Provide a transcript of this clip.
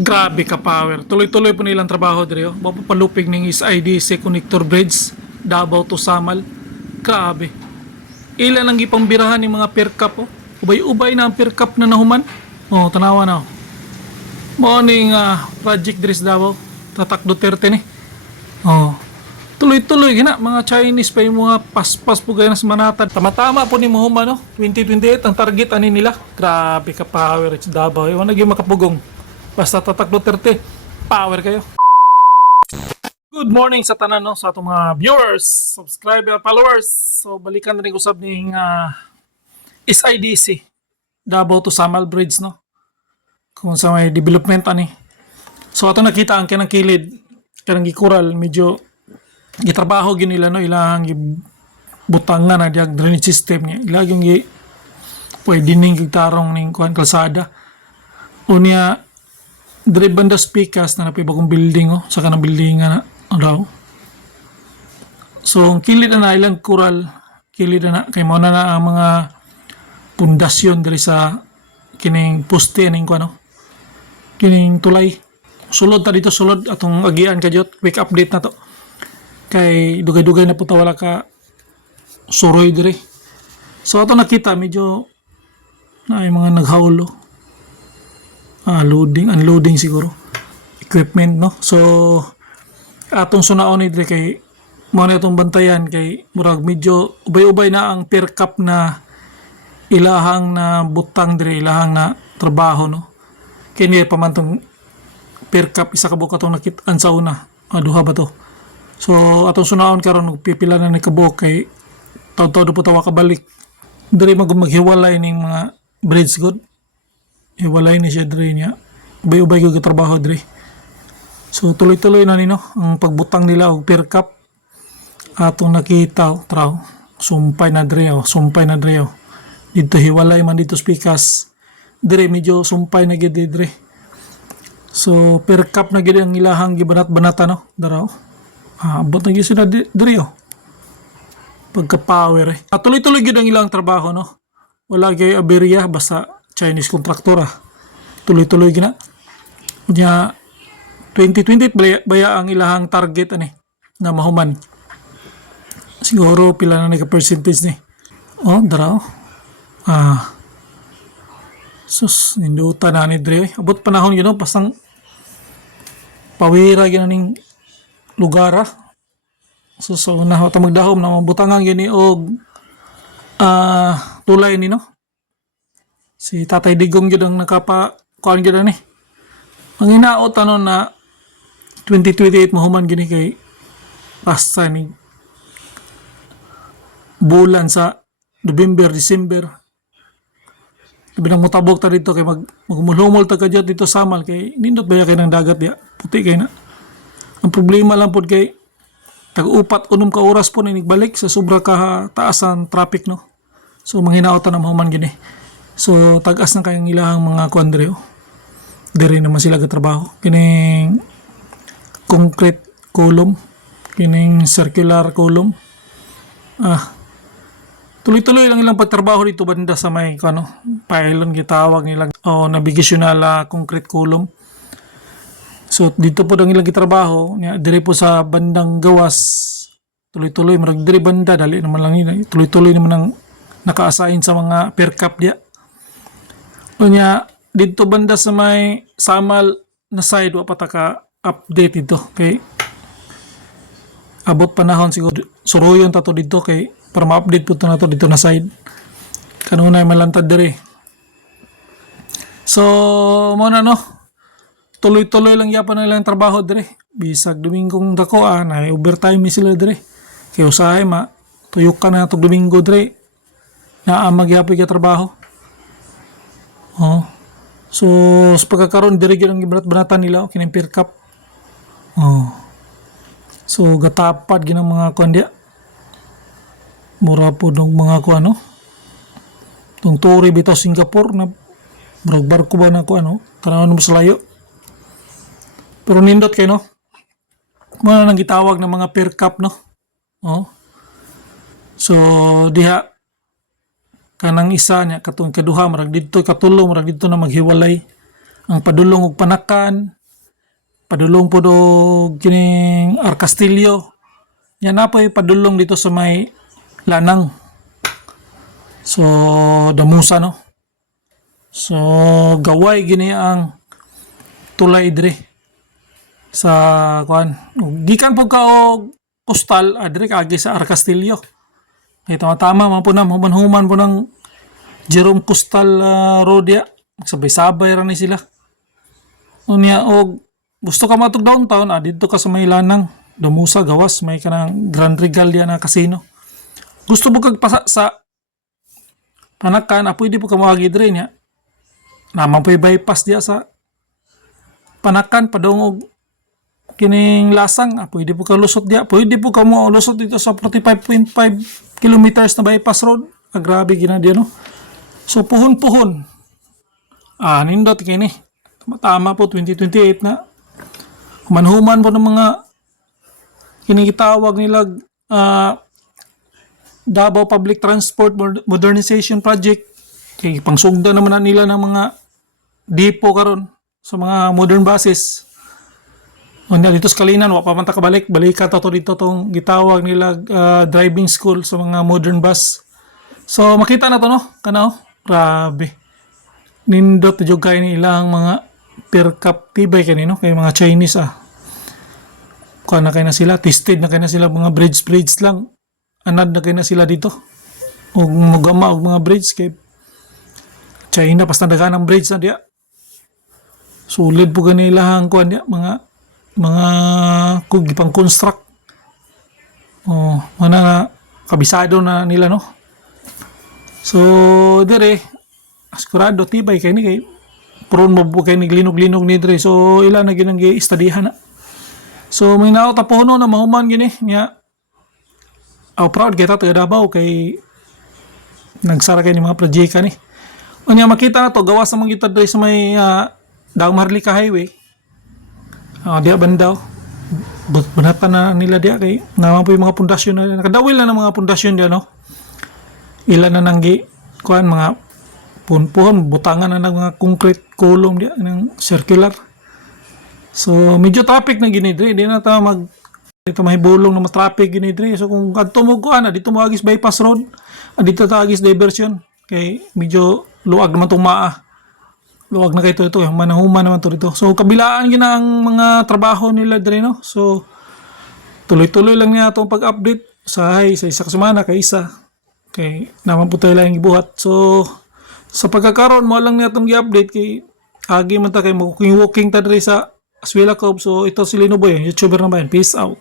Grabe ka power. Tuloy-tuloy po nilang trabaho dire. Oh. Mapapalupig ng is IDC Connector Bridge, Davao to Samal. Grabe. Ilan ang ipambirahan ng mga per cup oh. Ubay-ubay na ang per cup na nahuman. Oh, tanawa na oh. Morning project dire sa Davao. Tatak Duterte ni. Oh. Tuloy-tuloy gina mga Chinese pa yung mga paspas po gaya sa manatad. Tama-tama po ni Muhammad no. 2028 ang target ani nila. Grabe ka power it's Davao. Iwan na gyud makapugong. Basta tatak Duterte, power kayo. Good morning sa tanan no, sa atong mga viewers, subscriber, followers. So balikan na rin usab ning SIDC Davao to Samal Bridge no. Kung sa may development ani. So ato nakita ang kanang kilid, kanang gikural medyo gitrabaho gyud nila no, ilang butangan na diag drainage system niya. Ilang yung pwede ning gitarong ning kuan kalsada. Unya dire banda speakers na napay bagong building oh, sa kanang building na daw. So ang kilid na ilang kural, kilid na kay mo na ang mga pundasyon diri sa kining poste ning kuno. Kining tulay. Sulod ta dito sulod atong agian kadyot, quick update na to. Kay dugay-dugay na po ta wala ka suroy diri. So ato nakita medyo na ay mga naghaulo. Loading, unloading siguro equipment no. So atong sunaon ni kay mo na itong bantayan kay murag medyo ubay-ubay na ang per cup na ilahang na butang dire, ilahang na trabaho no. Kini pamantong per cup isa ka buka tong nakit-an sa una. Duha ba to? So atong sunaon karon pipila na ni kabuk kay taw-taw po tawa kabalik. Dire maghiwalay ning mga bridge good. Iwalay ni siya dre niya. Ubay-ubay ko trabaho dre. So tuloy-tuloy na nino ang pagbutang nila og per cup. Atong nakita traw. Sumpay na dre oh, sumpay na dre oh. Dito hiwalay man dito speakers. Dire medyo sumpay na gid dre. So per cup na gid ang ilahang gibanat-banata no, daraw. Abot na gid sila dre oh. Pagka-power eh. Tuloy-tuloy gid ang ilang trabaho no. Wala gay aberya basta Chinese kontraktora. Tuloy-tuloy gina. Nya 2028 baya ang ilahang target ani na mahuman. Siguro pila na ni ka percentage ni. Oh, daraw. Sus, ninduta na ni Dre. Abot panahon gino pasang pawira gina ning lugar. So na ta magdahom na mabutangan gini og tulay ni no. Si Tatay Digong yun ang kuan yun ni. Ang inaot na 2028 mahuman gini kay basta ni bulan sa November, December. Sabi nang mutabok ta dito kay magmulhumol ta kadyat dito Samal kay nindot baya kay ng dagat ya. Puti kay na. Ang problema lang pod kay tag-upat unom ka oras po na balik sa sobra ka taasan traffic no. So manghinaot ta na mahuman gini. So tagas na kayang ilahang mga kuandreo. Diri naman sila gatrabaho. Kining concrete column, kining circular column. Tuloy-tuloy lang ilang pagtrabaho dito banda sa may pylon gitawag nila navigational concrete column. So dito po ang ilang gitrabaho, diri po sa bandang gawas. Tuloy-tuloy marag diri banda dali naman lang nila. Tuloy-tuloy naman ang naka-assign sa mga per cup dia. Unya dito banda sa may Samal na side wa pataka update dito kay abot panahon siguro suruyon ta to dito kay para ma-update po na to dito na side kanunay malantad dire. So mo na no, tuloy-tuloy lang yapan nila ang trabaho dire bisag Domingong dako na overtime ni sila dire kay usahay tuyok ka na to Domingo dire na magyapon ka trabaho. Oh. So sa pagkakaroon diri gyud ang gibanat-banatan nila kining per cup. Oh. So gatapad ginang mga kuan dia. Mura po ng mga kuan no. Tung turi bitaw Singapore na barko ba na kuan no. Tanaw mo sa layo. Pero nindot kay no. Muna nang gitawag ng mga per cup no. Oh. So diha kanang isa niya katong kaduha marag didto katulong marag didto na maghiwalay ang padulong og Panakan, padulong po og kining Arcastillo. Yan na po padulong dito sa may Lanang. So Damusa no. So gaway gini ang tulay dire sa kuan. Gikan po ka og postal adre kagi sa Arcastillo. Kaya tama man po na human-human po ng Jerome Postal Road ya. Sabay-sabay ra ni sila. Unya og gusto ka matug downtown dito ka sa may Lanang, Damusa gawas may kanang Grand Regal diya na casino. Gusto mo kag pasa sa Panakan, pwede po ka mawagi dire niya. Naman po bypass diya sa Panakan padungog kining Lasang, pwede po ka lusot diya. Pwede po ka mo lusot dito sa 45.5 kilometers na bypass road. Grabe gina diya no. So puhon-puhon. Nindot kini. Tama po 2028 na. Human-human po ng mga kinigitawag nila Davao Public Transport Modernization Project. Kaya pangsugda naman na nila ng mga depo karon sa mga modern buses. Dito sa Kalinan, wa pa man ta kabalik, balikan to dito tong gitawag nila driving school sa mga modern bus. So makita na to no, kana grabe. Nindot jud kay nilang mga per cap tibay kanino kay mga Chinese kuha na kay na sila, tested na kay na sila mga bridge lang. Anad na kay na sila dito. Og mugama og mga bridge kay China pas dagan ang bridge na diya. Sulid po kanila ang kuan diya mga gipang construct. Mana kabisado na nila no. So dire askurado tibay kay ni kay prone mo kay niglinog-linog ni dire. So ila na ginang gi-studyhan na. So may naot tapono na mahuman gini niya. Proud kita taga Davao kay nagsara kay ni mga projeka ni. Unya makita na to gawas naman kita dire sa may Daang Maharlika Highway. Diya bandaw. Bunatan na nila diya kay naman po yung mga pundasyon na nakadawil na ng mga pundasyon diya no. Ilan na nanggi kuan mga punpuhon butangan na ng mga concrete column diya ng circular. So medyo traffic na gini dire, di na ta dito mahibulong na mas traffic gini dire. So kung kadto mo kuan dito mo agis bypass road, dito ta agis diversion kay medyo luag naman tong luwag na kay ito manahuman naman to dito. So kabilaan gina ang mga trabaho nila dire no. So tuloy-tuloy lang niya itong pag-update sa isa ka semana kay isa. Kay naman po tayo lang ibuhat. So sa pagkakaroon mo lang niya itong i-update kay agi man ta kay walking ta dire sa Aswila Cove. So ito si Lino Boy, YouTuber na ba yan. Peace out.